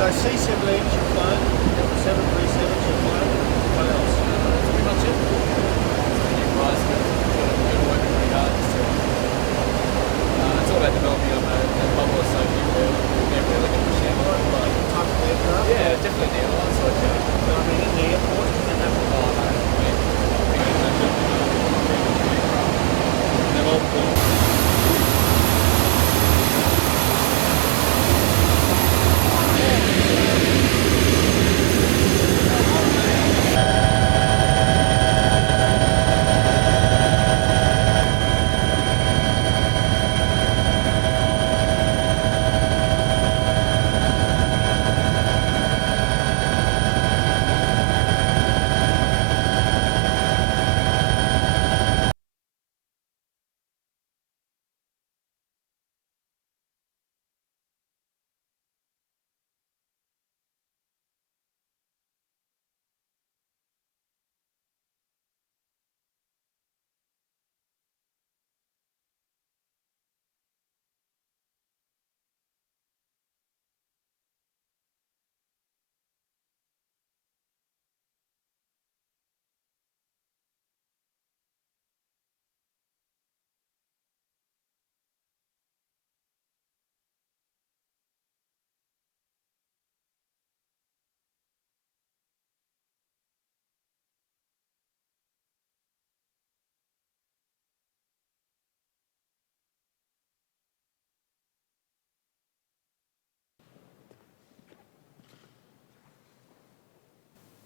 So C-17s you've flown, 737s you've flown, what else? That's pretty much it. New prize, but been working pretty hard. It's all about developing a bubble of safety where we never really get pushed out. Like type of aircraft? Yeah, definitely the airlines. Like, But I mean, in the airport, you can have oh, no, big international aircraft. They're all cool.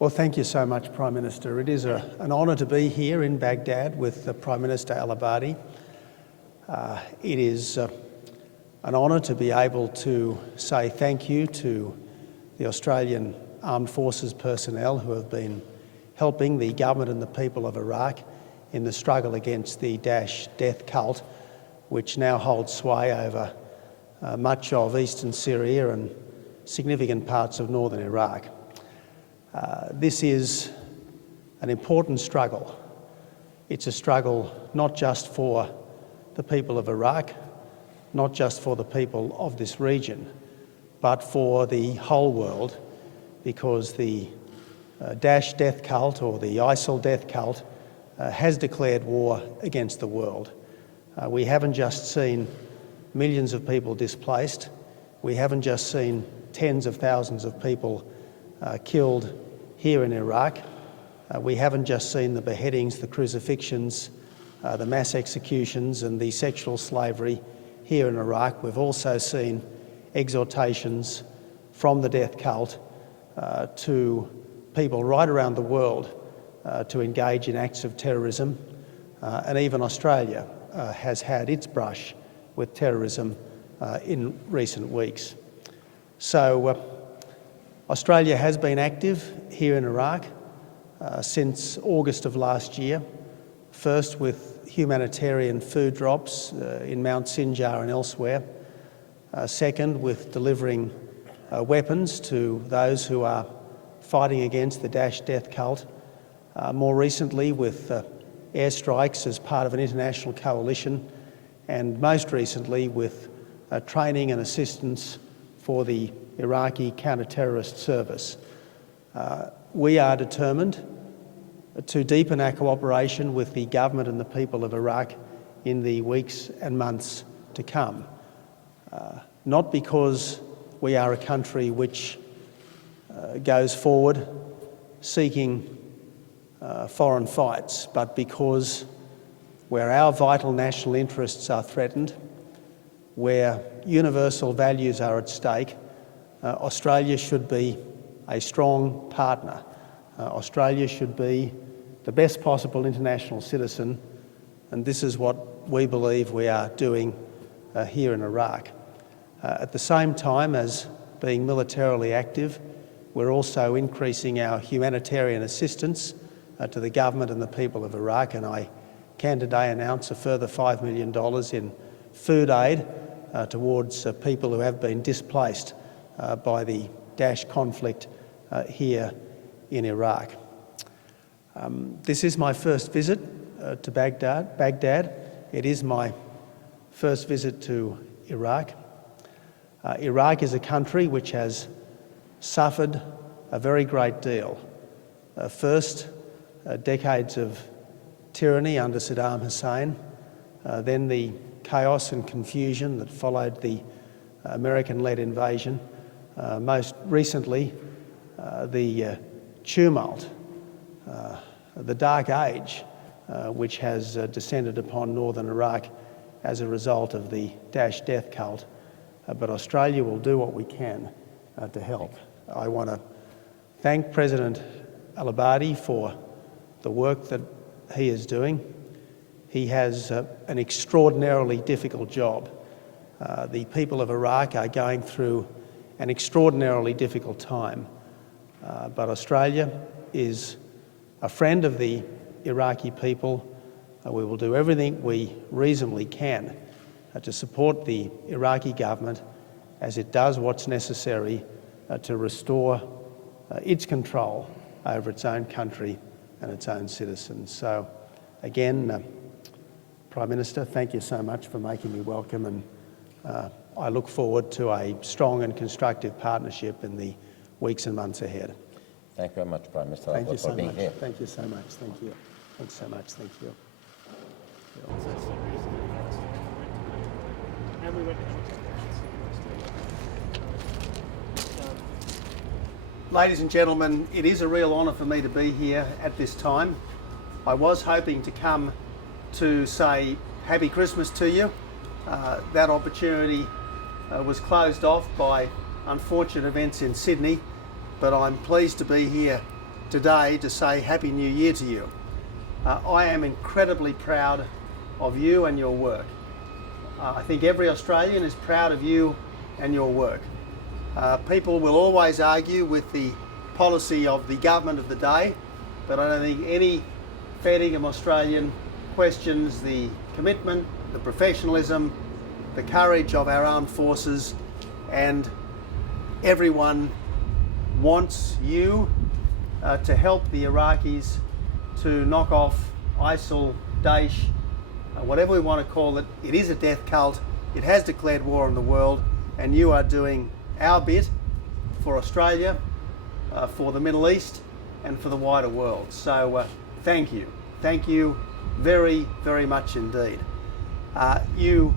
Well, thank you so much, Prime Minister. It is an honour to be here in Baghdad with Prime Minister Al-Abadi. It is an honour to be able to say thank you to the Australian Armed Forces personnel who have been helping the government and the people of Iraq in the struggle against the Daesh death cult, which now holds sway over much of eastern Syria and significant parts of northern Iraq. This is an important struggle. It's a struggle not just for the people of Iraq, not just for the people of this region, but for the whole world, because the Daesh death cult or the ISIL death cult has declared war against the world. We haven't just seen millions of people displaced. We haven't just seen tens of thousands of people killed here in Iraq. We haven't just seen the beheadings, the crucifixions, the mass executions and the sexual slavery here in Iraq. We've also seen exhortations from the death cult to people right around the world to engage in acts of terrorism, and even Australia has had its brush with terrorism in recent weeks. So Australia has been active here in Iraq since August of last year, first with humanitarian food drops in Mount Sinjar and elsewhere, second with delivering weapons to those who are fighting against the Daesh death cult, more recently with airstrikes as part of an international coalition, and most recently with training and assistance for the Iraqi counter-terrorist service. We are determined to deepen our cooperation with the government and the people of Iraq in the weeks and months to come. Not because we are a country which goes forward seeking foreign fights, but because where our vital national interests are threatened, where universal values are at stake, Australia should be a strong partner. Australia should be the best possible international citizen, and this is what we believe we are doing here in Iraq. At the same time as being militarily active, we're also increasing our humanitarian assistance to the government and the people of Iraq, and I can today announce a further $5 million in food aid towards people who have been displaced by the Daesh conflict here in Iraq. This is my first visit to Baghdad. It is my first visit to Iraq. Iraq is a country which has suffered a very great deal. First, decades of tyranny under Saddam Hussein, then the chaos and confusion that followed the American-led invasion, most recently the tumult, the dark age which has descended upon northern Iraq as a result of the Daesh death cult. But Australia will do what we can to help. I want to thank President Al-Abadi for the work that he is doing. He has an extraordinarily difficult job. The people of Iraq are going through an extraordinarily difficult time, but Australia is a friend of the Iraqi people. We will do everything we reasonably can to support the Iraqi government as it does what's necessary to restore its control over its own country and its own citizens. So again, Prime Minister, thank you so much for making me welcome, and I look forward to a strong and constructive partnership in the weeks and months ahead. Thank you very much, Prime Minister, Thank you for so being much. here. Thank you so much. Thank you. Thanks so much. Thank you. And we went Ladies and gentlemen, it is a real honour for me to be here at this time. I was hoping to come to say Happy Christmas to you. That opportunity was closed off by unfortunate events in Sydney, but I'm pleased to be here today to say Happy New Year to you. I am incredibly proud of you and your work. I think every Australian is proud of you and your work. People will always argue with the policy of the government of the day, but I don't think any fair dinkum Australian questions the commitment, the professionalism, the courage of our armed forces, and everyone wants you to help the Iraqis to knock off ISIL, Daesh, whatever we want to call it. It is a death cult. It has declared war on the world, and you are doing our bit for Australia, for the Middle East, and for the wider world. So thank you. Thank you very, very much indeed. You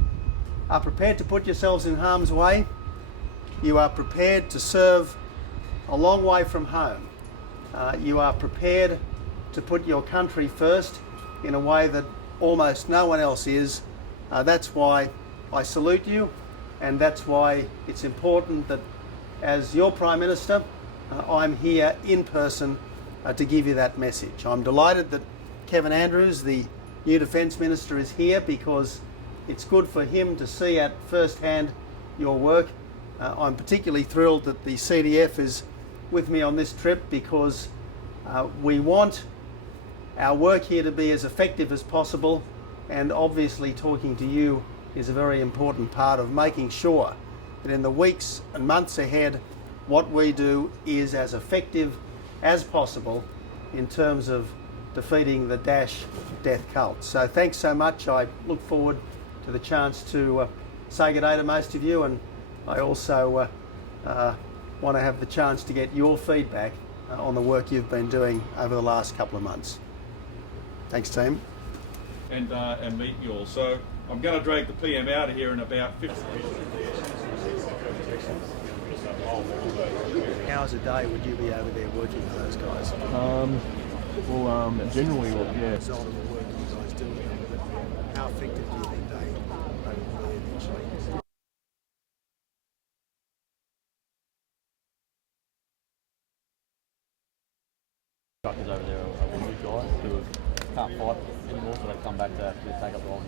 are prepared to put yourselves in harm's way. You are prepared to serve a long way from home. You are prepared to put your country first in a way that almost no one else is. That's why I salute you, and that's why it's important that as your Prime Minister, I'm here in person to give you that message. I'm delighted that Kevin Andrews, the new Defence Minister, is here because it's good for him to see at first hand your work. I'm particularly thrilled that the CDF is with me on this trip because we want our work here to be as effective as possible, and obviously talking to you is a very important part of making sure that in the weeks and months ahead what we do is as effective as possible in terms of defeating the Daesh death cult. So thanks so much. I look forward to the chance to say good day to most of you, and I also want to have the chance to get your feedback on the work you've been doing over the last couple of months. Thanks, team. And meet you all. So I'm going to drag the PM out of here in about 50 Hours a day would you be over there working with those guys? Generally, yeah. Result of the work you guys do, but how effective do you think they will be eventually? Truckers over there are new guys who can't fight anymore, so they come back to actually take up the role.